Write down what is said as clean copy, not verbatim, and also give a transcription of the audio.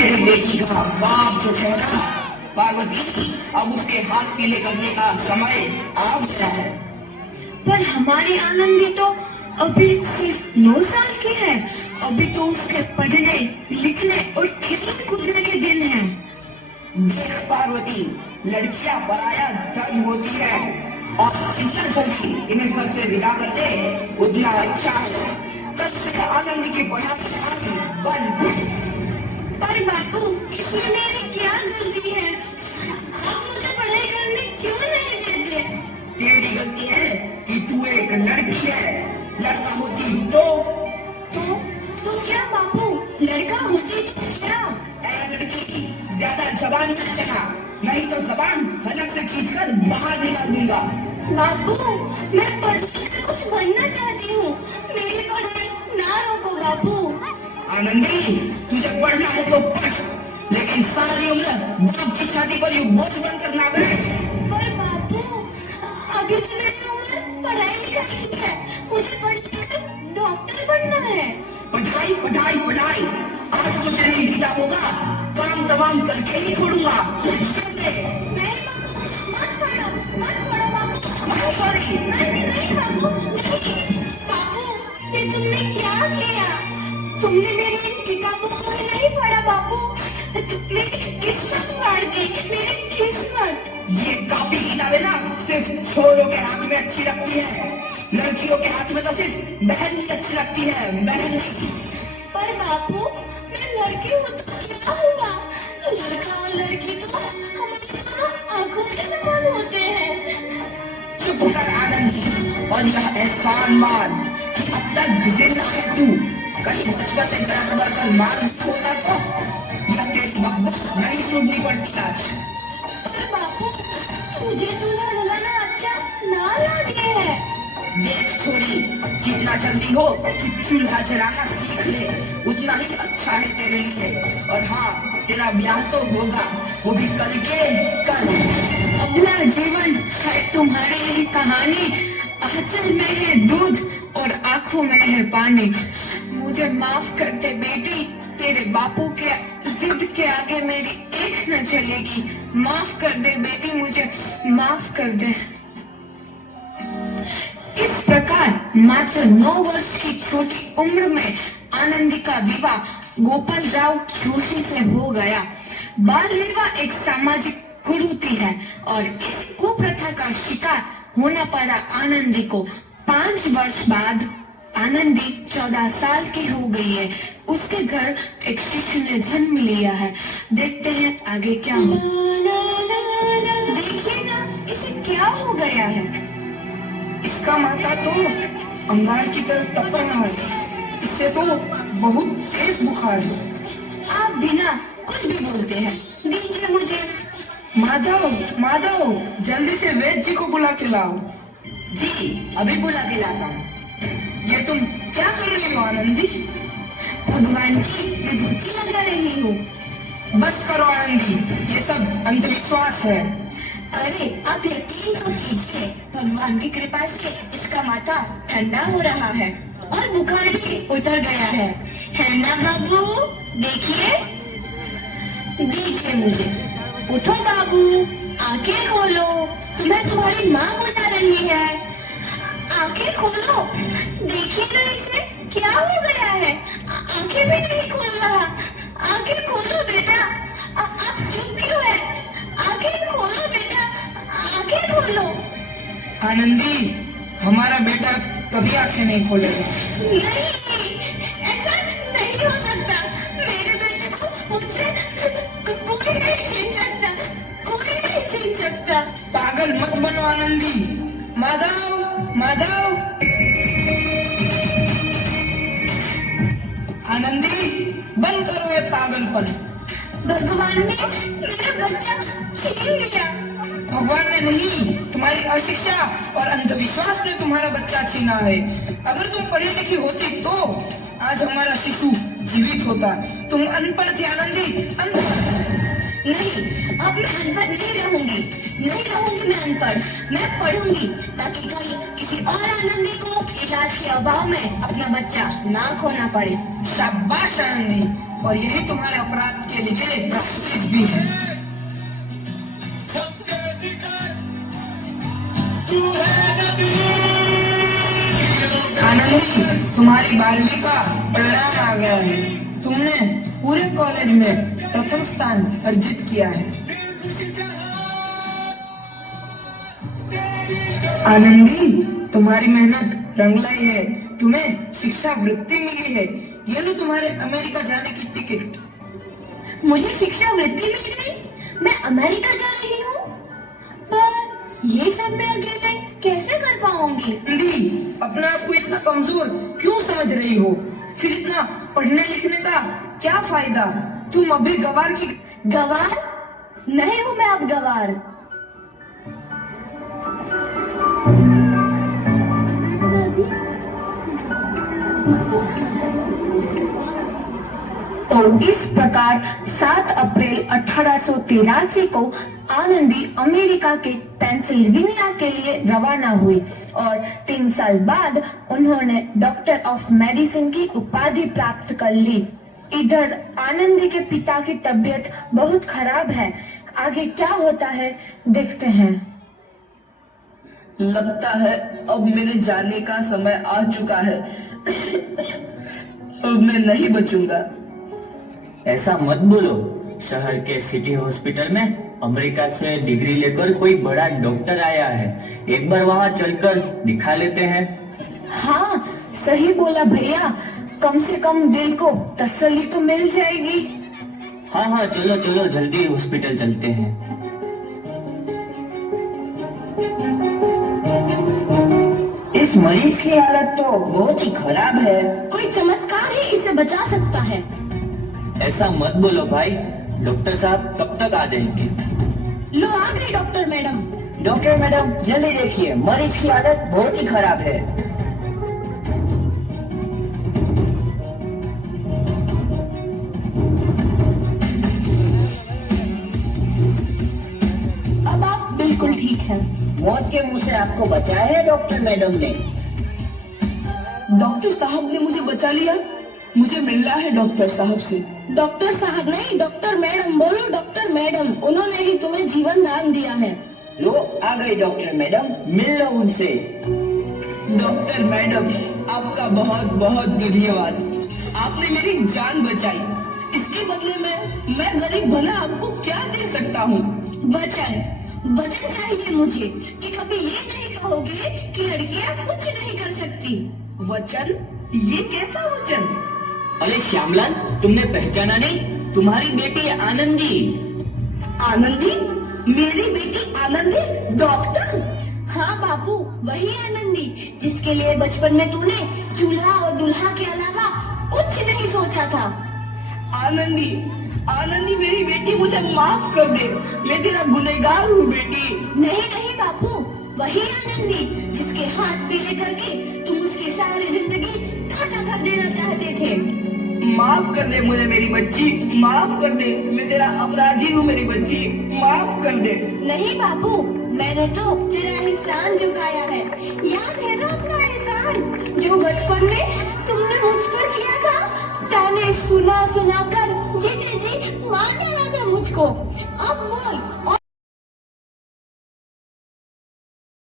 मेरी बेटी का बाप जो ठहरा, पार्वती अब उसके हाथ पीले करने का समय आ गया है। पर हमारी आनंदी तो अभी सिर्फ 9 साल की है। अभी तो उसके पढ़ने लिखने और खेलने कूदने के दिन हैं। देख पार्वती, लड़कियां पराया धन होती है और जितना जल्दी इन्हें घर से विदा कर दे उतना अच्छा है। कल से आनंद की पढ़ाई बंद। पर बापू, इसमें मेरी क्या गलती है? आप मुझे पढ़ाई करने क्यों नहीं देते? तेरी गलती है कि तू एक लड़की है। लड़का होती तो क्या बापू, लड़का होती तो क्या? लड़की ज्यादा जबान न चला, नहीं तो जबान हलक से खींचकर बाहर निकाल दूंगा। बापू, मैं पढ़कर कुछ बनना चाहती हूँ। मेरी पढ़ाई ना रोको बापू। आनंदी, तुझे पढ़ना है तो पढ़, लेकिन सारी उम्र बाप की छाती पर यूं बोझ बनकर ना बैठ। पर बापू, अभी तो मेरी उम्र पढ़ाई लिखाई की है। मुझे पढ़कर डॉक्टर बनना है। पढ़ाई पढ़ाई पढ़ाई, आज तो तेरी किताबों का काम तमाम करके ही छोड़ूंगा। नहीं बापू, मत छोड़ो बापू। सॉरी। नहीं बापू, नहीं। बापू, ये तुमने क्या किया? तुमने मेरी इन किताबों को ही नहीं पढ़ा बापू। मेरी किस्मत फाड़ दी, मेरी किस्मत। ये कॉपी किताबें ना सिर्फ छोरों के हाथ में अच्छी लगती है, लड़कियों के हाथ में तो सिर्फ बहन ही अच्छी लगती है, बहन नहीं। पर बापू, मैं लड़की हूँ तो क्या हुआ? लड़का और लड़की तो हमारी आंखों के समान होते हैं। चुप कर आनंदी, और यह एहसान मान कि अब तक जिंदा है तू। कहीं बचपन में गला दबा कर मार होता तो यह तेरी बकबक नहीं सुननी पड़ती आज। पर बापू, मुझे चूल्हा जलाना अच्छा ना लगे है। देख छोरी, जितना जल्दी हो कि चूल्हा जलाना सीख ले उतना ही अच्छा है तेरे लिए। और हाँ, तेरा ब्याह तो होगा, वो भी कल के कल। अपना जीवन है तुम्हारी यही कहानी। आंचल में है दूध और आंखों में है पानी। मुझे माफ कर दे बेटी, तेरे बापू के जिद के आगे मेरी एक न चलेगी। माफ कर दे बेटी, मुझे माफ कर दे। इस प्रकार मात्र 9 वर्ष की छोटी उम्र में आनंदी का विवाह गोपाल राव जोशी से हो गया। बाल विवाह एक सामाजिक कुरीति है और इस कुप्रथा का शिकार होना पड़ा आनंदी को। 5 वर्ष बाद आनंदी 14 साल की हो गई है। उसके घर एक शिशु ने जन्म लिया है। देखते हैं आगे क्या हो। देखिए ना, इसे क्या हो गया है? इसका माथा तो अंगार की तरफ तप रहा है। इससे तो बहुत तेज बुखार है। आप बिना कुछ भी बोलते हैं, दीजिए मुझे। माधव, माधव, जल्दी से वैद्य जी को बुला के लाओ। जी, अभी बुला के लाता हूँ। ये तुम क्या कर रही हो आनंदी? भगवान की विभूति लगा रही हूँ। बस करो आनंदी, ये सब अंधविश्वास है। अरे आप यकीन तो कीजिए, भगवान की कृपा से इसका माथा ठंडा हो रहा है और बुखार भी उतर गया है ना बाबू? देखिए, दीजिए मुझे। उठो बाबू, आंखें खोलो, तुम्हें तुम्हारी माँ बुला रही है। आंखें खोलो, देखिए ना इसे क्या हो गया है। आंखें भी नहीं खोल रहा। आंखें खोलो बेटा। आप चुप क्यों है? आंखें खोलो बेटा, आंखें खोलो। आनंदी, हमारा बेटा कभी आंखें नहीं खोलेगा। नहीं, ऐसा नहीं हो सकता। मेरे बेटे को मुझसे कोई नहीं छीन सकता, कोई नहीं छीन सकता। पागल मत बनो आनंदी। माधव, माधव। आनंदी, बंद करो ये पागलपन। भगवान ने मेरा बच्चा छीन लिया। भगवान ने नहीं, तुम्हारी अशिक्षा और अंधविश्वास ने तुम्हारा बच्चा छीना है। अगर तुम पढ़ी लिखी होती तो आज हमारा शिशु जीवित होता। तुम अनपढ़ थी आनंदी, अनपढ़। नहीं, अब मैं अनपढ़ नहीं रहूंगी मैं अनपढ़। मैं पढ़ूंगी ताकि कल किसी और आनंदी को इलाज के अभाव में अपना बच्चा ना खोना पड़े। शाबाश आनंदी, और यही तुम्हारे अपराध के लिए प्रायश्चित भी है। आनंदी, तुम्हारी 12वीं का परिणाम आ गया है। तुमने पूरे कॉलेज में प्रथम स्थान अर्जित किया है। आनंदी, तुम्हारी मेहनत रंग लाई है। तुम्हें शिक्षा वृत्ति मिली है। ये लो तुम्हारे अमेरिका जाने की टिकट। मुझे शिक्षा वृत्ति मिल गई, मैं अमेरिका जा रही हूँ। पर ये सब मैं अकेले कैसे कर पाऊंगी? आनंदी, अपने आप को इतना कमजोर क्यों समझ रही हो? फिर इतना पढ़ने लिखने का क्या फायदा? तुम अभी गवार की। गवार नहीं हूँ मैं अब गवार। तो इस प्रकार 7 अप्रैल 1883 को आनंदी अमेरिका के पेंसिल्वेनिया के लिए रवाना हुई और 3 साल बाद उन्होंने डॉक्टर ऑफ मेडिसिन की उपाधि प्राप्त कर ली। इधर आनंदी के पिता की तबीयत बहुत खराब है। आगे क्या होता है देखते हैं। लगता है अब मेरे जाने का समय आ चुका है। अब मैं नहीं बचूंगा। ऐसा मत बोलो। शहर के सिटी हॉस्पिटल में अमेरिका से डिग्री लेकर कोई बड़ा डॉक्टर आया है। एक बार वहाँ चलकर दिखा लेते हैं। हाँ, सही बोला भैया। कम से कम दिल को तसल्ली तो मिल जाएगी। हाँ, चलो चलो जल्दी हॉस्पिटल चलते हैं। इस मरीज की हालत तो बहुत ही खराब है। कोई चमत्कार ही इसे बचा सकता है। ऐसा मत बोलो भाई। डॉक्टर साहब कब तक आ जाएंगे? लो आ गई डॉक्टर मैडम। डॉक्टर मैडम, जल्दी देखिए, मरीज की हालत बहुत ही खराब है। अब आप बिल्कुल ठीक हैं। मौत के मुंह से आपको बचाया है डॉक्टर मैडम ने। डॉक्टर साहब ने मुझे बचा लिया। मुझे मिलना है डॉक्टर साहब से। डॉक्टर साहब नहीं, डॉक्टर मैडम बोलो। डॉक्टर मैडम, उन्होंने ही तुम्हें जीवन दान दिया है। लो आ गई डॉक्टर मैडम, मिल लो उनसे। डॉक्टर मैडम, आपका बहुत बहुत धन्यवाद। आपने मेरी जान बचाई। इसके बदले में मैं गरीब भला आपको क्या दे सकता हूँ? वचन चाहिए मुझे कि कभी ये नहीं कहोगे कि लड़कियां कुछ नहीं कर सकती। वचन? ये कैसा वचन? अरे श्यामलाल, तुमने पहचाना नहीं? तुम्हारी बेटी आनंदी। आनंदी? मेरी बेटी आनंदी डॉक्टर? हाँ बापू, वही आनंदी जिसके लिए बचपन में तूने चूल्हा और दुल्हा के अलावा कुछ नहीं सोचा था। आनंदी, आनंदी मेरी बेटी, मुझे माफ कर दे। मैं तेरा गुनहगार हूँ बेटी। नहीं बापू, वही आनंदी जिसके हाथ पीले करके तुम उसकी सारी जिंदगी खाना खा देना चाहते थे। माफ कर दे मुझे मेरी बच्ची, माफ कर दे। मैं तेरा अपराधी हूँ मेरी बच्ची, माफ कर दे। नहीं बापू, मैंने तो तेरा एहसान चुकाया है। याद है ना अपना एहसान जो बचपन में तुमने मुझ पर किया था? ताने सुना कर जी मार डाला था मुझको।